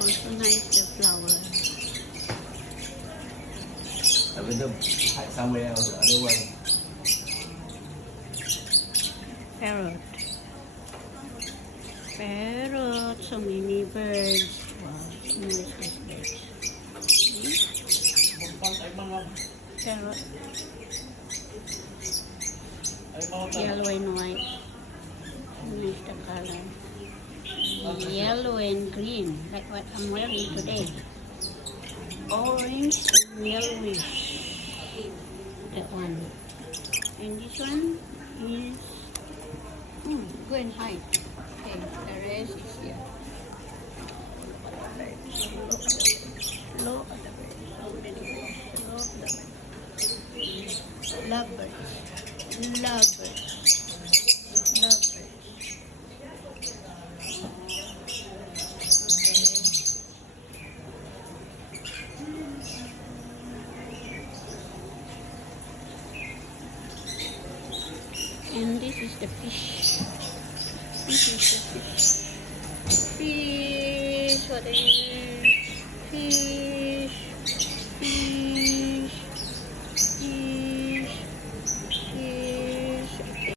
Also nice the flower. I will hide somewhere else, the other one. Parrot. Parrot. So many birds. Wow, so nice these birds. Parrot. Yellow and white. Nice the color. Yellow and green, like what I'm wearing today. Orange and yellowish. That one. And this one is go and hide. Okay, the rest is here. Look at the birds. Look at the birds. Look at the birds. Lovebirds. Lovebirds. Lovebirds. And this is the fish. This is the fish. Fish, what is fish?